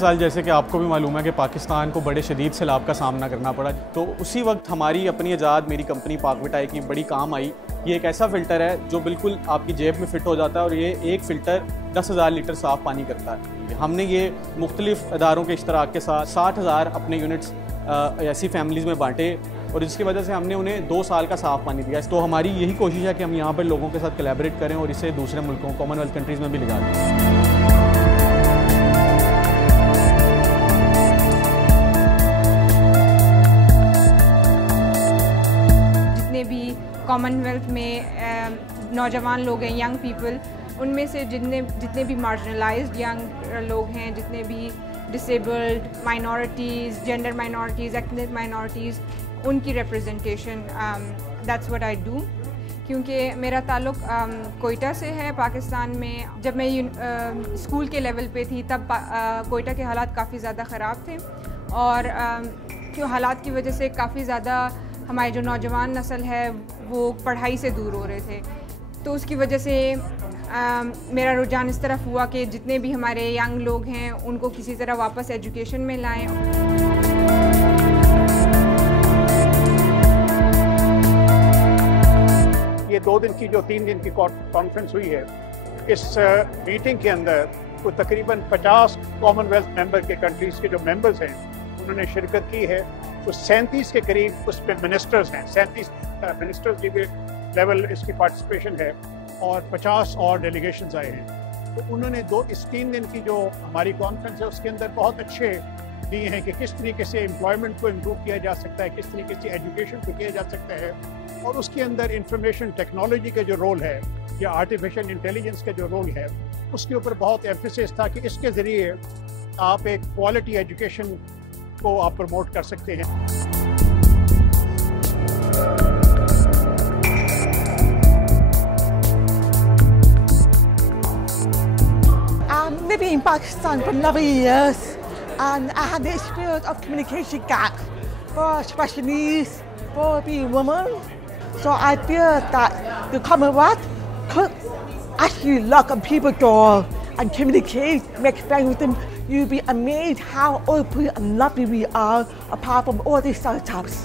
साल जैसे कि आपको भी मालूम है कि पाकिस्तान को बड़े शदीद सैलाब का सामना करना पड़ा, तो उसी वक्त हमारी अपनी आज़ाद मेरी कंपनी पाकविटाई की बड़ी काम आई। ये एक ऐसा फ़िल्टर है जो बिल्कुल आपकी जेब में फ़िट हो जाता है और ये एक फ़िल्टर 10,000 लीटर साफ़ पानी करता है। हमने ये मुख्तलिफ़ अदारों के इश्तराक के साथ 60,000 अपने यूनिट्स ऐसी फैमिलीज़ में बांटे और जिसकी वजह से हमने उन्हें 2 साल का साफ़ पानी दिया। तो हमारी यही कोशिश है कि हम यहाँ पर लोगों के साथ कोलैबोरेट करें और इसे दूसरे मुल्कों कॉमनवेल्थ कंट्रीज़ में भी ले जाएं। भी कॉमनवेल्थ में नौजवान लोग हैं, यंग पीपल, उनमें से जितने भी मार्जिनलाइज्ड यंग लोग हैं, जितने भी disabled minorities, gender minorities, ethnic minorities, उनकी representation, that's what I do. क्योंकि मेरा ताल्लुक़ कोयटा से है पाकिस्तान में। जब मैं स्कूल के लेवल पे थी तब कोयटा के हालात काफ़ी ज़्यादा ख़राब थे और क्यों हालात की वजह से काफ़ी ज़्यादा हमारे जो नौजवान नस्ल है वो पढ़ाई से दूर हो रहे थे। तो उसकी वजह से मेरा रुझान इस तरफ हुआ कि जितने भी हमारे यंग लोग हैं उनको किसी तरह वापस एजुकेशन में लाएं। ये 2 दिन की जो 3 दिन की कॉन्फ्रेंस हुई है, इस मीटिंग के अंदर तो तकरीबन 50 कॉमनवेल्थ मेंबर के कंट्रीज़ के जो मेंबर्स हैं उन्होंने शिरकत की है। तो 37 के करीब उसमें मिनिस्टर्स हैं, 37 मिनिस्टर्स लेवल इसकी पार्टिसिपेशन है और 50 और डेलीगेशंस आए हैं। तो उन्होंने इस 3 दिन की जो हमारी कॉन्फ्रेंस है उसके अंदर बहुत अच्छे दिए हैं कि किस तरीके से एम्प्लॉयमेंट को इम्प्रूव किया जा सकता है, किस तरीके से एजुकेशन को किया जा सकता है और उसके अंदर इंफॉर्मेशन टेक्नोलॉजी का जो रोल है या आर्टिफिशियल इंटेलिजेंस का जो रोल है उसके ऊपर बहुत एम्फेसिस था कि इसके ज़रिए आप एक क्वालिटी एजुकेशन को आप प्रमोट कर सकते हैं। I'm living in Pakistan for 11 years and I had the experience of communication gap for special needs, for being women. So I feel that the Commonwealth could actually lock on people's door and communicate, make friends with them. You'll be amazed how open and lovely we are apart from all these stereotypes.